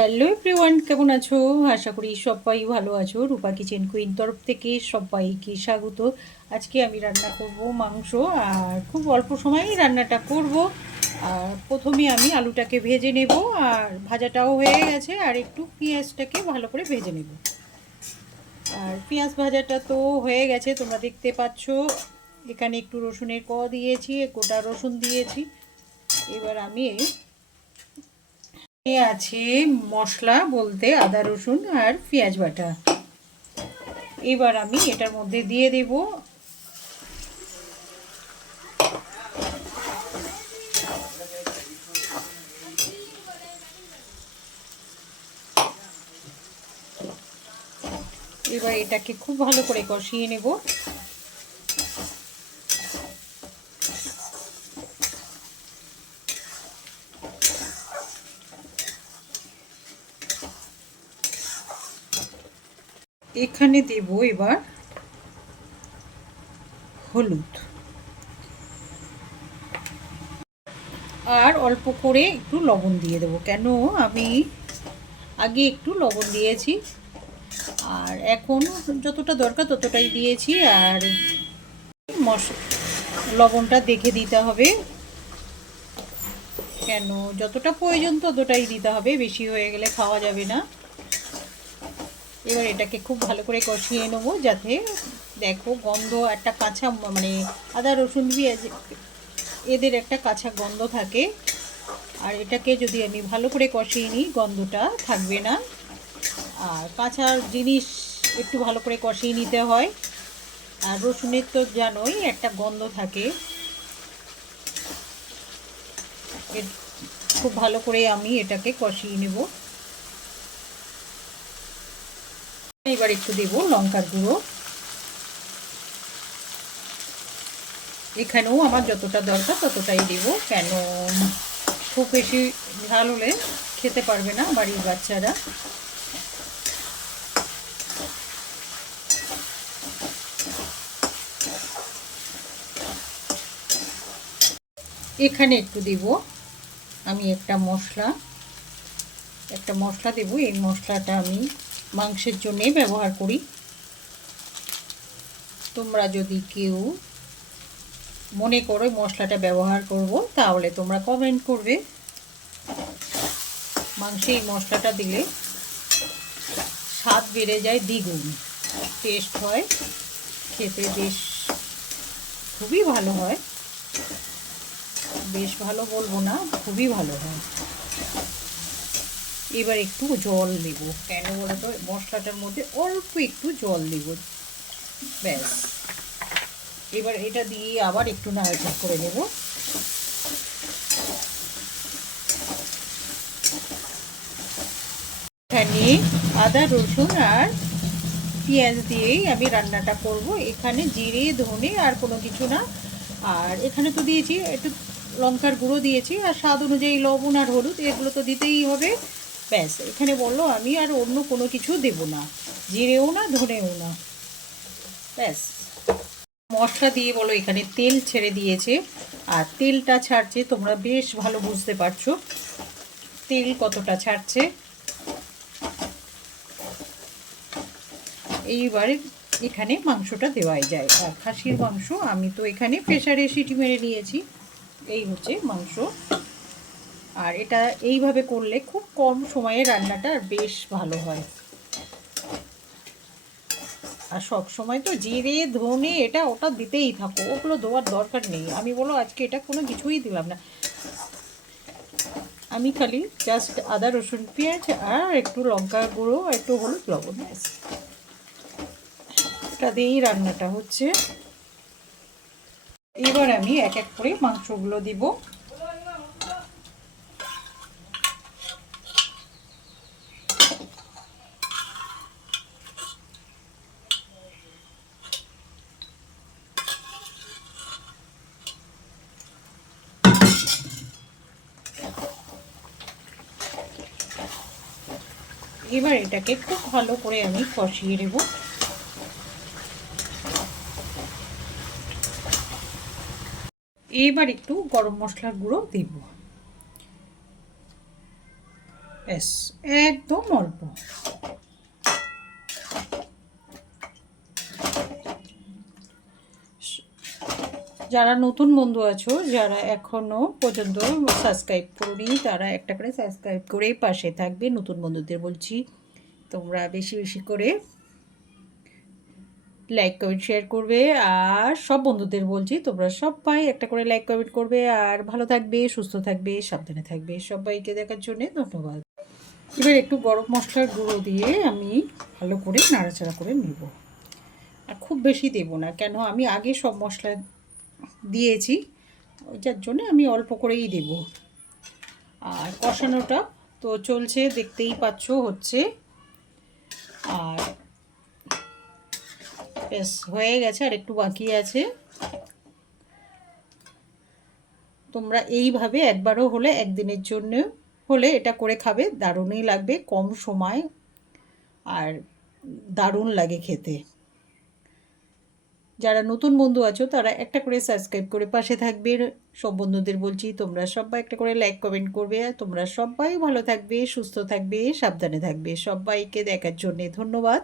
Hello everyone, কেমন আছো? আশা করি সবাই ভালো আছো। রূপা কিচেন কুইন তরফ থেকে সবাইকে স্বাগত। আজকে আমি রান্না করব মাংস, আর খুব অল্প সময়েই রান্নাটা করব। আর প্রথমে আমি আলুটাকে ভেজে নেব, আর ভাজাটাও হয়ে গেছে, আর একটু পেঁয়াজটাকে ভালো করে ভেজে নেব। আর পেঁয়াজ ভাজাটা তো হয়ে গেছে, তোমরা দেখতে পাচ্ছ। এখানে একটু রসুনের দিয়েছি, গোটা রসুন দিয়েছি। এবার আমি আছে মশলা বলতে আদা রসুন আর পেঁয়াজ বাটা। এবার আমি এটার মধ্যে দিয়ে দেব এবার এটাকে খুব ভালো করে কষিয়ে নেব। এখানে দেব এবার হলুদ, আর অল্প করে একটু লবণ দিয়ে দেবো, কেন আমি আগে একটু লবণ দিয়েছি, আর এখন যতটা দরকার ততটাই দিয়েছি। আর লবণটা দেখে দিতে হবে, কেন যতটা প্রয়োজন ততটাই দিতে হবে, বেশি হয়ে গেলে খাওয়া যাবে না। এবার এটাকে খুব ভালো করে কষিয়ে নেব, যাতে দেখো গন্ধ একটা কাঁচা, মানে আদা রসুন পেঁয়াজ এদের একটা কাঁচা গন্ধ থাকে। আর এটাকে যদি আমি ভালো করে কষিয়ে নিই, গন্ধটা থাকবে না। আর কাঁচা জিনিস একটু ভালো করে কষিয়ে নিতে হয়। আর রসুনের তো জানোই একটা গন্ধ থাকে। খুব ভালো করে আমি এটাকে কষিয়ে নেব। এবার একটু দেব লঙ্কার গুঁড়ো। এখানেও আমার যতটা দরকার ততটাই দেব, কেন খুব বেশি ঝাল হলে খেতে পারবে না বাড়ির বাচ্চারা। এখানে একটু দেব আমি একটা মশলা দেব। এই মশলাটা আমি মাংসের জন্যে ব্যবহার করি। তোমরা যদি কেউ মনে করো মশলাটা ব্যবহার করব, তাহলে তোমরা কমেন্ট করবে। মাংসে এই মশলাটা দিলে স্বাদ বেড়ে যায় দ্বিগুণ, টেস্ট হয়, খেতে বেশ খুবই ভালো হয়। বেশ ভালো বলবো না, খুবই ভালো হয়। এবার একটু জল দেব, কেন বলো তো, মশলাটার মধ্যে অল্প একটু জল দেব, ব্যাস। এবার এটা দিয়ে আবার একটু নাড়াচাড়া করে নেব। এখানে আদা রসুন আর পেঁয়াজ দিয়েই আমি রান্নাটা করব। এখানে জিরে ধনে আর কোনো কিছু না। আর এখানে তো দিয়েছি একটু লঙ্কার গুঁড়ো দিয়েছি, আর স্বাদ অনুযায়ী লবণ আর হলুদ, এগুলো তো দিতেই হবে। ব্যাস, এখানে বললো আমি আর অন্য কোনো কিছু দেব না, জিরেও না ধনেও না, ব্যাস। মশলা দিয়ে বলো এখানে তেল ছেড়ে দিয়েছে, আর তেলটা ছাড়ছে তোমরা বেশ ভালো বুঝতে পারছো তেল কতটা ছাড়ছে। এইবারে এখানে মাংসটা দেওয়াই যায়। আর খাসির মাংস আমি তো এখানে প্রেসারে সিটি মেরে নিয়েছি। এই হচ্ছে মাংস। আর এটা এইভাবে করলে খুব কম সময়ে রান্নাটা বেশ ভালো হয়। আর সব সময় তো জিরে ধনে এটা ওটা দিতেই থাকো, ওগুলো দেওয়ার দরকার নেই। আমি বলো আজকে এটা কোনো কিছুই দিলাম না, আমি খালি জাস্ট আদা রসুন পেঁয়াজ আর একটু লঙ্কা গুঁড়ো, একটু হলুদ লবণ, ব্যাস। এটা দিয়েই রান্নাটা হচ্ছে। এবার আমি এক এক করে মাংসগুলো দিব। এবার এটাকে খুব ভালো করে আমি কষিয়ে নেব। এবার একটু গরম মশলার গুঁড়ো দেব, ব্যাস, একদম অল্প। যারা নতুন বন্ধু আছো, যারা এখনও পর্যন্ত সাবস্ক্রাইব করোনি, তারা একটা করে সাবস্ক্রাইব করে পাশে থাকবে। নতুন বন্ধুদের বলছি, তোমরা বেশি বেশি করে লাইক কমেন্ট শেয়ার করবে। আর সব বন্ধুদের বলছি, তোমরা সবাই একটা করে লাইক কমেন্ট করবে। আর ভালো থাকবে, সুস্থ থাকবে, সাবধানে থাকবে। সবাইকে দেখার জন্যে ধন্যবাদ। এবার একটু গরম মশলার গুঁড়ো দিয়ে আমি ভালো করে নাড়াচাড়া করে নেব। আর খুব বেশি দেব না, কেন আমি আগে সব মশলা দিয়েছি, ওইটার জন্য আমি অল্প করেই দেব। আর কষানোটা তো চলছে, দেখতেই পাচ্ছ হচ্ছে। আর বেশ হয়ে গেছে, আর একটু বাকি আছে। তোমরা এইভাবে একবারও হলে, একদিনের জন্য হলে এটা করে খাবে, দারুণই লাগবে, কম সময় আর দারুণ লাগে খেতে। যারা নতুন বন্ধু আছো তারা একটা করে সাবস্ক্রাইব করে পাশে থাকবে। সব বন্ধুদের বলছি, তোমরা সবাই একটা করে লাইক কমেন্ট করবে। আর তোমরা সবাই ভালো থাকবে, সুস্থ থাকবে, সাবধানে থাকবে। সবাইকে দেখার জন্যে ধন্যবাদ।